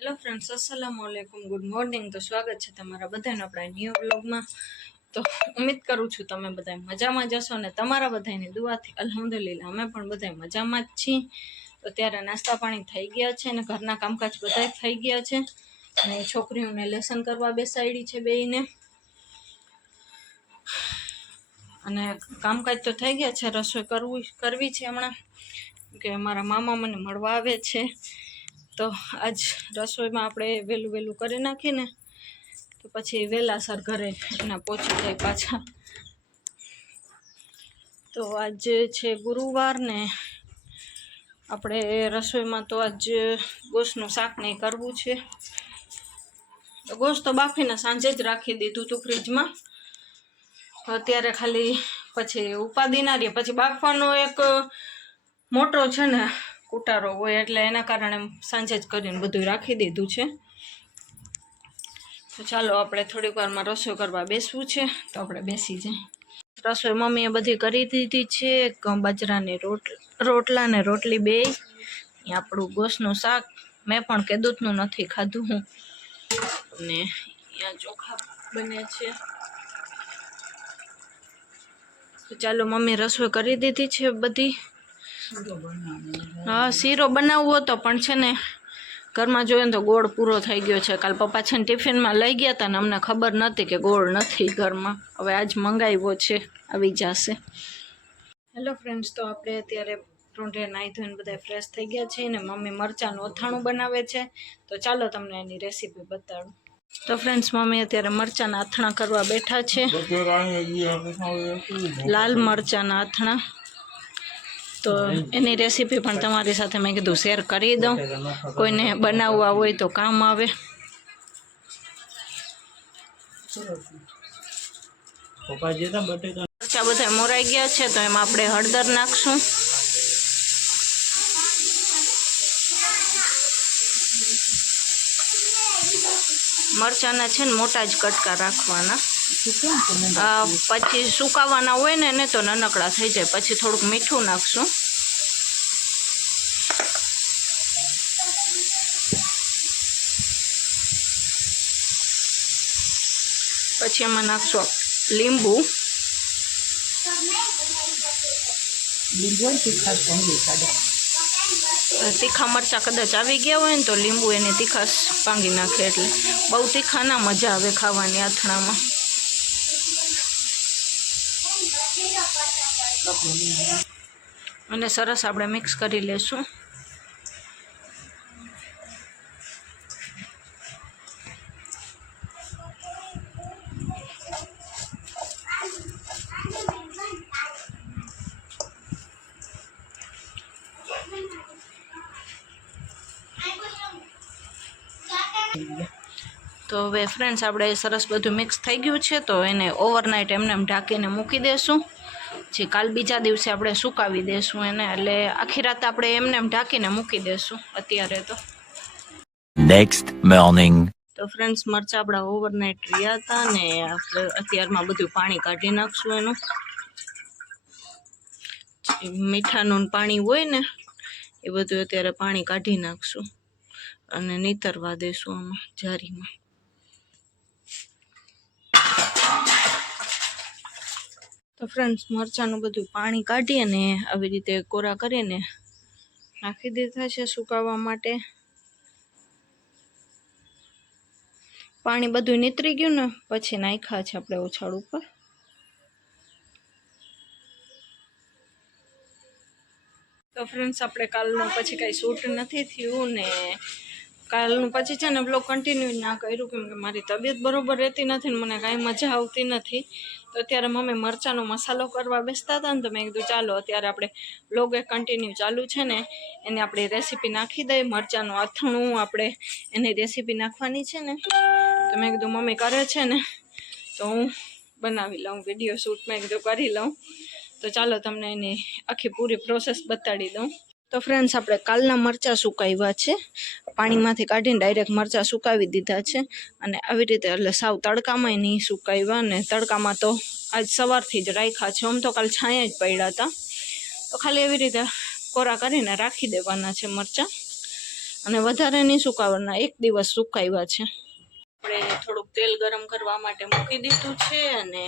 Hello friends, અસલામુ અલૈકુમ, good morning. તો સ્વાગત છે તમારા બધાને આપણા ન્યૂ વ્લોગમાં. તો ઉમ્મીદ કરું છું તમે બધા મજામાં જશો અને તમારા બધાની દુઆથી અલ્હમ્દુલિલ્લાહ અમે પણ બધા મજામાં જ છીએ. તો ત્યારે નાસ્તા પાણી થઈ ગયા છે અને ઘરના કામકાજ બધા થઈ ગયા છે અને છોકરીઓને લેસન કરવા બેસાડી છે બેયને. અને કામકાજ તો થઈ ગયા છે, રસોઈ કરવી છે હમણાં કે મારા મામા મને મળવા આવે છે. તો આજ રસોઈમાં આપણે વહેલું કરી નાખીને તો પછી વહેલાસર ઘરે એના પહોંચી જાય પાછા. તો આજ છે ગુરુવાર ને આપણે રસોઈમાં તો આજ ગોશનું શાક નહીં કરવું છે. ગોશ તો બાફીને સાંજે જ રાખી દીધું હતું ફ્રીજમાં. અત્યારે ખાલી પછી ઉપાદી ના રહે, પછી બાફવાનો એક મોટો છે ને કુટારો હોય એટલે એના કારણે સાંજે જ કરીને બધું રાખી દીધું છે. તો ચાલો આપણે થોડીક વારમાં રસોઈ કરવા બેસવું છે, તો આપણે બેસી જાય. રસોઈ મમ્મીએ બધી કરી દીધી છે. બાજરાની રોટલા ને રોટલી બે. આપણું ગોશનું શાક મેં પણ કેદુતનું નથી ખાધું હું, અને અહીંયા ચોખા બને છે. તો ચાલો, મમ્મી રસોઈ કરી દીધી છે બધી. હા, શીરો બનાવવો હતો પણ છે ને ઘરમાં જોઈએ ને તો ગોળ પૂરો થઈ ગયો છે. કાલ પપ્પા છે ને ટિફિનમાં લઈ ગયા હતા ને અમને ખબર નહોતી કે ગોળ નથી ઘરમાં. હવે આજ મંગાવ્યો છે, આવી જશે. હેલો ફ્રેન્ડ્સ, તો આપણે અત્યારે રોંઢે નાહી ધોઈને બધા ફ્રેશ થઈ ગયા છે ને મમ્મી મરચાંનું અથાણું બનાવે છે. તો ચાલો તમને એની રેસીપી બતાડું. તો ફ્રેન્ડ્સ, મમ્મી અત્યારે મરચાંના અથાણા કરવા બેઠા છે, લાલ મરચાંના અથાણા. તો એની રેસીપી પણ તમારી સાથે મેં કીધું શેર કરી દઉં, કોઈને બનાવવા હોય તો કામ આવે. મરચાં બધા મોરાઈ ગયા છે તો એમાં આપણે હળદર નાખશું. મરચાંના છે ને મોટા જ કટકા રાખવાના, પછી સુકાવાના હોય ને એને તો નાનકડા થઈ જાય. પછી થોડુંક મીઠું નાખશું. પછી એમાં નાખશું લીંબુ. તીખા મરચાં કદાચ આવી ગયા હોય ને તો લીંબુ એની તીખાશ ભાંગી નાખે, એટલે બહુ તીખા ના મજા આવે ખાવાની અથાણામાં. અને સરસ આપણે મિક્સ કરી લેશું. તો હવે ફ્રેન્ડ્સ, આપણે સરસ બધું મિક્સ થઈ ગયું છે. તો એને ઓવરનાઇટ એમને ઢાંકીને મૂકી દેશું. જે કાલ બીજા દિવસે આપણે સુકાવી દેશું એને, એટલે આખી રાત આપણે એમને ઢાંકીને મૂકી દેશું. અત્યારે તો નેક્સ્ટ મોર્નિંગ. તો ફ્રેન્ડ્સ, મરચાં આપણા ઓવરનાઇટ રહ્યા હતા ને આપણે અત્યારમાં બધું પાણી કાઢી નાખશું એનું. મીઠાનું પાણી હોય ને એ બધું અત્યારે પાણી કાઢી નાખશું અને નીતરવા દેશું આમાં જારીમાં. તો ફ્રેન્ડ્સ, મરચાંનું બધું પાણી કાઢી અને આવી રીતે કોરા કરીને નાખી દીધા છે સુકાવવા માટે. પાણી બધું નીતરી ગયું ને પછી નાખ્યા છે આપણે ઓછાળ ઉપર. તો ફ્રેન્ડ્સ, આપણે કાલનું પછી કાંઈ શૂટ નથી થયું ને કાલનું પછી છે ને બ્લોગ કન્ટિન્યુ ના કર્યું, કેમ કે મારી તબિયત બરોબર રહેતી નથી ને મને કાંઈ મજા આવતી નથી. તો અત્યારે મમ્મી મરચાંનો મસાલો કરવા બેસતા હતા ને તો મેં કીધું ચાલો અત્યારે આપણે બ્લોગ એક કન્ટિન્યુ ચાલુ છે ને એની આપણી રેસીપી નાખી દઈએ. મરચાંનું અથાણું આપણે એની રેસીપી નાખવાની છે ને, તો મેં કીધું મમ્મી કરે છે ને તો હું બનાવી લઉં, વિડીયો શૂટ મેં કીધું કરી લઉં. તો ચાલો તમને એની આખી પૂરી પ્રોસેસ બતાડી દઉં. તો ફ્રેન્ડ્સ, આપણે કાલના મરચાં સુકાવ્યા છે, પાણીમાંથી કાઢીને ડાયરેક્ટ મરચાં સુકાવી દીધા છે. અને આવી રીતે એટલે સાવ તડકામાંય નહીં સુકાવ્યા, ને તડકામાં તો આજ સવારથી જ રાખ્યા છે. આમ તો કાલ છાંયા જ પડ્યા હતા, તો ખાલી એવી રીતે કોરા કરીને રાખી દેવાના છે મરચાં. અને વધારે નહીં સુકાવવાના, 1 દિવસ સુકાવ્યા છે. આપણે થોડુંક તેલ ગરમ કરવા માટે મૂકી દીધું છે અને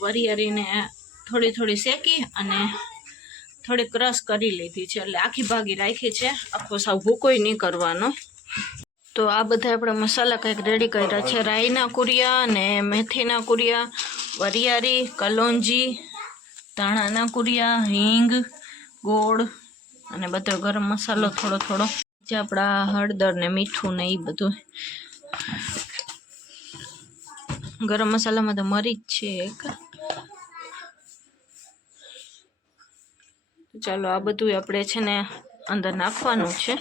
વરિયાળીને થોડી થોડી શેકી અને થોડી ક્રશ કરી લીધી છે, એટલે આખી ભાગી રાખી છે, આખો સાવ ભૂકોય નહીં કરવાનો. તો આ બધા આપણે મસાલા કંઈક રેડી કર્યા છે, રાઈના કુરિયા અને મેથીના કુરિયા, વરિયાળી, કલોંજી, ધાણાના કુરિયા, હિંગ, ગોળ અને બધો ગરમ મસાલો થોડો થોડો, જે આપણા હળદર ને મીઠું ને એ બધું. ગરમ મસાલામાં તો મરી જ છે એક. ચાલો આ બધું આપણે છે ને અંદર નાખવાનું છે.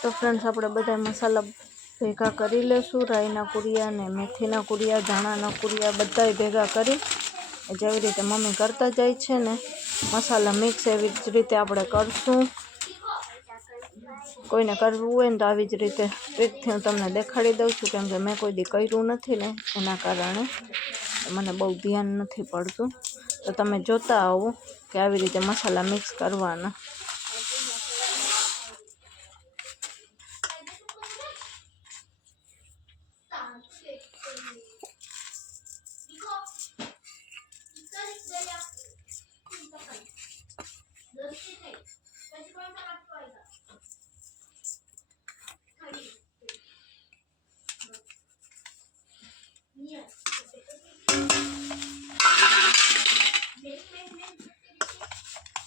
તો ફ્રેન્ડ્સ આપણે બધા મસાલા ભેગા કરી લેશું, રાઈના કુરિયા ને મેથીના કુરિયા, ધાણાના કુરિયા બધાય ભેગા કરી જેવી રીતે મમ્મી કરતા જાય છે ને મસાલા મિક્સ, એવી જ રીતે આપણે કરશું. કોઈને કરવું હોય ને તો આવી જ રીતે ટ્રીકથી હું તમને દેખાડી દઉં છું, કેમ કે મેં કોઈ દી કર્યું નથી ને એના કારણે મને બહુ ધ્યાન નથી પડતું. તો તમે જોતા આવો કે આવી રીતે મસાલા મિક્સ કરવાના.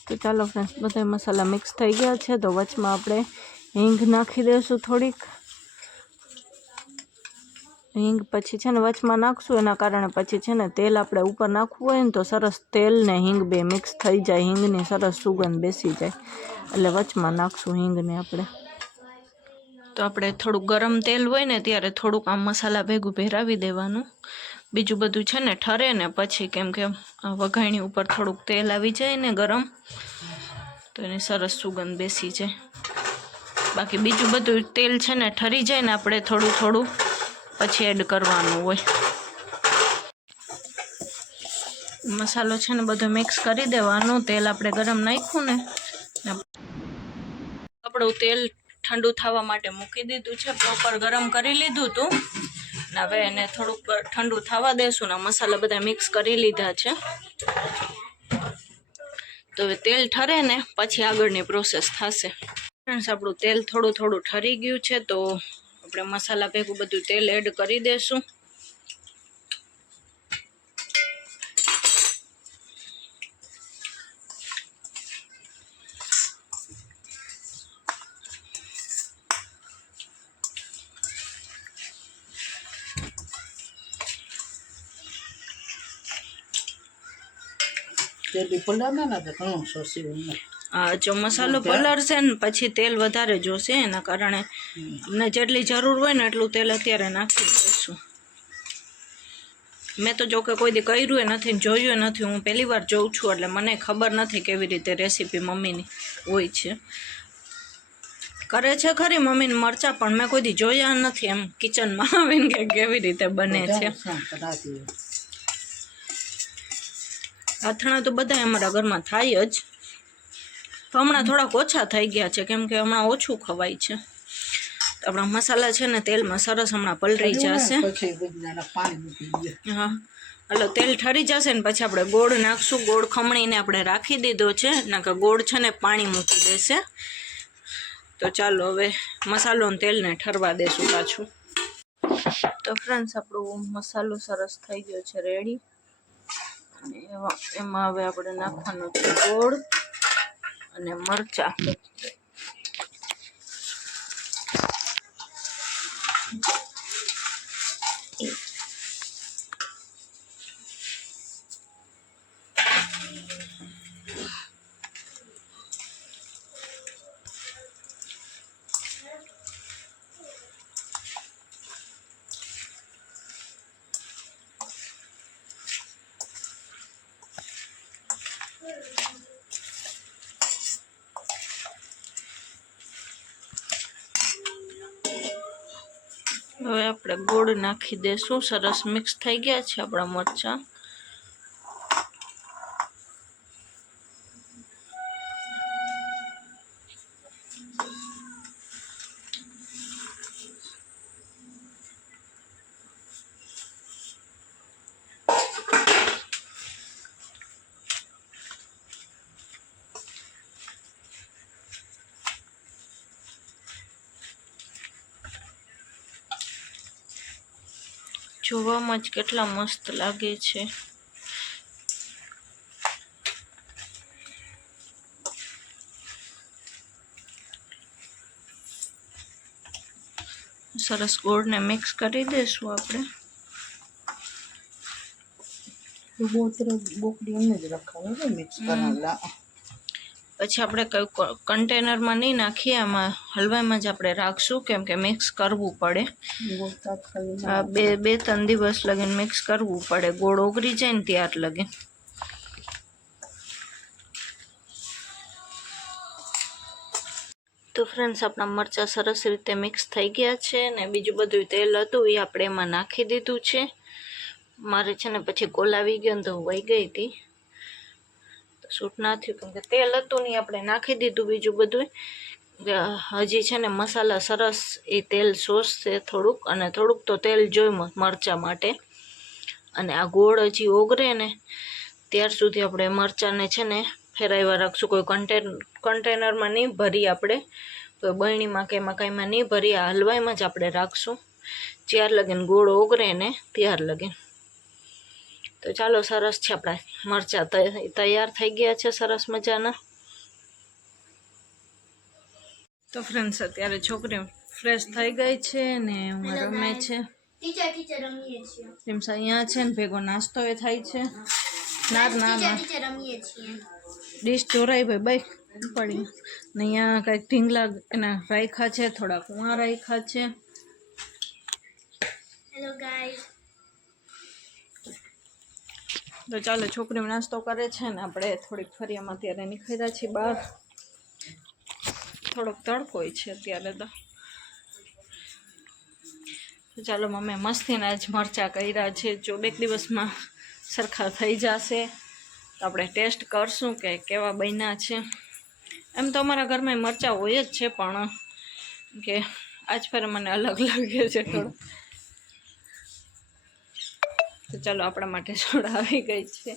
તો ચાલો ફ્રેન્ડ્સ બધા મસાલા મિક્સ થઈ ગયા છે. તો વચમાં આપણે હિંગ નાખી દઈશું થોડીક. હિંગ પછી છે ને વચમાં નાખશું, એના કારણે પછી છે ને તેલ આપણે ઉપર નાખવું હોય ને તો સરસ તેલ ને હિંગ બે મિક્સ થઈ જાય, હિંગની સરસ સુગંધ બેસી જાય, એટલે વચમાં નાખશું હિંગને આપણે. તો આપણે થોડુંક ગરમ તેલ હોય ને ત્યારે થોડુંક આમ મસાલા ભેગું ભેરાવી દેવાનું. બીજું બધું છે ને ઠરે ને પછી, કેમ કે વઘાઈની ઉપર થોડુંક તેલ આવી જાય ને ગરમ, તો એની સરસ સુગંધ બેસી જાય. બાકી બીજું બધું તેલ છે ને ઠરી જાય ને આપણે થોડું થોડું પછી એડ કરવાનું હોય. મસાલો છે ને બધો મિક્સ કરી દેવાનો. તેલ આપણે ગરમ નાખ્યું ને, આપણું તેલ ઠંડુ થવા માટે મૂકી દીધું છે, પ્રોપર ગરમ કરી લીધું હતું. હવે એને થોડુંક ઠંડુ થવા દેશું ને મસાલા બધા મિક્સ કરી લીધા છે. તો હવે તેલ ઠરે ને પછી આગળની પ્રોસેસ થશે. ફ્રેન્ડ્સ આપણું તેલ થોડું થોડું ઠરી ગયું છે, તો આપણે મસાલા ભેગું બધું તેલ એડ કરી દેશું. જો મસાલો પલળશે ને પછી તેલ વધારે જોશે, એના કારણે અમને જેટલી જરૂર હોય ને એટલું તેલ અત્યારે નાખી દઈશું. મેં તો જો કે કોઈ દી કર્યું નથી, જોયું નથી, હું પહેલી વાર જોઉં છું, એટલે મને ખબર નથી કેવી રીતે રેસીપી મમ્મીની હોય છે. કરે છે ખરી મમ્મીને મરચાં, પણ મેં કોઈ દી જોયા નથી એમ કિચનમાં આવીને કે કેવી રીતે બને છે. અથાણા તો બધા અમારા ઘરમાં થાય જ, તો હમણાં થોડાક ઓછા થઈ ગયા છે, કેમ કે હમણાં ઓછું ખવાય છે. આપણા મસાલા છે ને તેલમાં સરસ હમણાં પલળી જશે. હા, એટલે તેલ ઠરી જશે ને પછી આપણે ગોળ નાખશું. ગોળ ખમણીને આપણે રાખી દીધો છે, ના કે ગોળ છે ને પાણી મૂકી દેશે. તો ચાલો હવે મસાલો ને તેલને ઠરવા દેશું પાછું. તો ફ્રેન્ડ્સ આપણો મસાલો સરસ થઈ ગયો છે રેડી. અને એમાં હવે આપણે નાખવાનું છે ગોળ અને મરચાં. હવે આપણે ગોળ નાખી દેશું. સરસ મિક્સ થઈ ગયા છે આપણા મરચાં. જોવામાં જ કેટલા મસ્ત લાગે છે. સરસ ગોળને મિક્સ કરી દઈશું આપણે. બોકડી એમને જ રખાવે મિક્સ કરેલા. પછી આપણે કઈ કન્ટેનરમાં નહીં નાખીએ, આમાં હલવાઈમાં જ આપણે રાખશું, કેમ કે મિક્સ કરવું પડે. બે 3 દિવસ લગીને મિક્સ કરવું પડે, ગોળ ઓગળી જાય ને ત્યાર લગી. તો ફ્રેન્ડ્સ, આપણા મરચાં સરસ રીતે મિક્સ થઈ ગયા છે ને બીજું બધું તેલ હતું એ આપણે એમાં નાખી દીધું છે. મારે છે ને પછી કોલ આવી ગયો ને તો હું વહી ગઈ હતી, તો શૂટ ના થયું કેમ કે તેલ હતું નહીં, આપણે નાખી દીધું બીજું બધું. હજી છે ને મસાલા સરસ એ તેલ શોષશે થોડુંક, અને થોડુંક તો તેલ જોઈ મરચાં માટે. અને આ ગોળ હજી ઓગળે ને ત્યાર સુધી આપણે મરચાંને છે ને ફેરવ્યા રાખશું. કોઈ કન્ટેનરમાં નહીં ભરી, આપણે કોઈ બરણીમાં કે એમાં કાંઈમાં નહીં ભરી, આ હલવાઈમાં જ આપણે રાખશું જ્યાર લગીને ગોળ ઓગળે ને ત્યાર લગીને. તો ચાલો, સરસ છે, આપણા મરચાં તૈયાર થઈ ગયા છે સરસ મજાના. તો ફ્રેન્ડ્સ, અત્યારે છોકરી ફ્રેશ થઈ ગઈ છે ને હું રમે છે. ટીમ્સ અહીંયા છે ને ભેગો નાસ્તો એ થાય છે. ના ડીશ ઢોરાઈ ભાઈ બાઈ પડી ને અહીંયા કંઈક ઢીંગલા એના રાખ્યા છે, થોડા કુવા રાખ્યા છે. તો ચાલો, છોકરી નાસ્તો કરે છે ને આપણે થોડીક ફરિયામાં અત્યારે નીકળ્યા છીએ બહાર. થોડોક તડકો છે અત્યારે તો. ચાલો, મમ્મી મસ્તીના જ મરચાં કર્યા છે. જો 2 દિવસમાં સરખા થઈ જશે તો આપણે ટેસ્ટ કરશું કે કેવા બન્યા છે. એમ તો અમારા ઘરમાં મરચાં હોય જ છે, પણ કે આજ ફરે મને અલગ લાગે છે થોડું. તો ચાલો, આપણા માટે સોડા આવી ગઈ છે,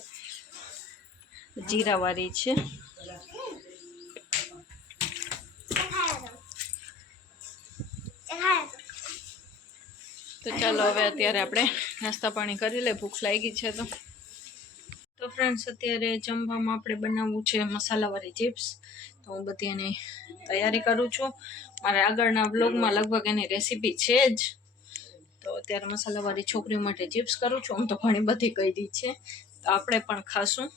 જીરાવાળી છે. તો ચાલો, હવે અત્યારે આપણે નાસ્તા પાણી કરી લે, ભૂખ લાગી છે તો ફ્રેન્ડ્સ, અત્યારે જમવામાં આપણે બનાવવું છે મસાલાવાળી ચિપ્સ. તો હું બધી એની તૈયારી કરું છું. મારે આગળના બ્લોગમાં લગભગ એની રેસીપી છે જ. તો અત્યારે મસાલાવાળી છોકરીઓ માટે ચિપ્સ કરું છું. આમ તો ઘણી બધી કરી છે, તો આપણે પણ ખાશું.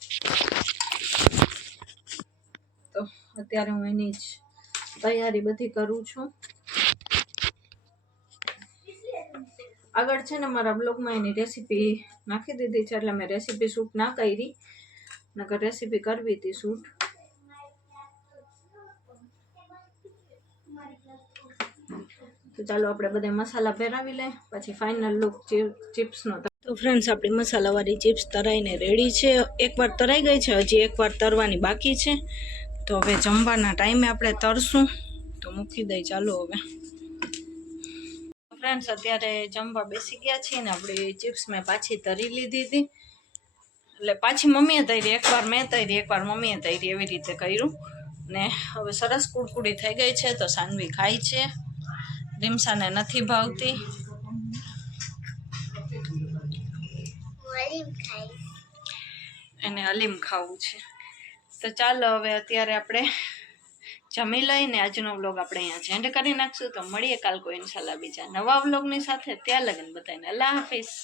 તો અત્યારે હું એની જ તૈયારી બધી કરું છું. આગળ છે ને મારા બ્લોગમાં એની રેસીપી નાખી દીધી છે, એટલે મેં રેસીપી શૂટ ના કરી, નકર રેસીપી કરવી હતી શૂટ. તો ચાલો, આપણે બધા મસાલા ભેરાવી લે, પછી ફાઇનલ લુક ચિપ્સનો. તો ફ્રેન્ડ્સ, આપણી મસાલાવાળી ચિપ્સ તરાઈને રેડી છે. એકવાર તરાઈ ગઈ છે, હજી એકવાર તરવાની બાકી છે. તો હવે જમવાના ટાઈમે આપણે તરશું. તો મૂકી દઈ ચાલો હવે. ફ્રેન્ડ્સ, અત્યારે જમવા બેસી ગયા છીએ ને આપણી ચિપ્સ મેં પાછી તરી લીધી હતી. એટલે પાછી મમ્મીએ તરી, એકવાર મેં તરી, એકવાર મમ્મીએ તરી, એવી રીતે કર્યું. ને હવે સરસ કુડકુડી થઈ ગઈ છે. તો સાનવી ખાય છે, રીમસાને નથી ભાવતી. એને હલીમ ખાવું છે. તો ચાલો, હવે અત્યારે આપણે જમી લઈને આજનો વ્લોગ આપણે અહીંયા એન્ડ કરી નાખશું. તો મળીએ કાલ કોઈ ઇન્શાલ્લાહ બીજા નવા વ્લોગની સાથે. ત્યાં લગન બધાને અલ્લાહ હાફિઝ.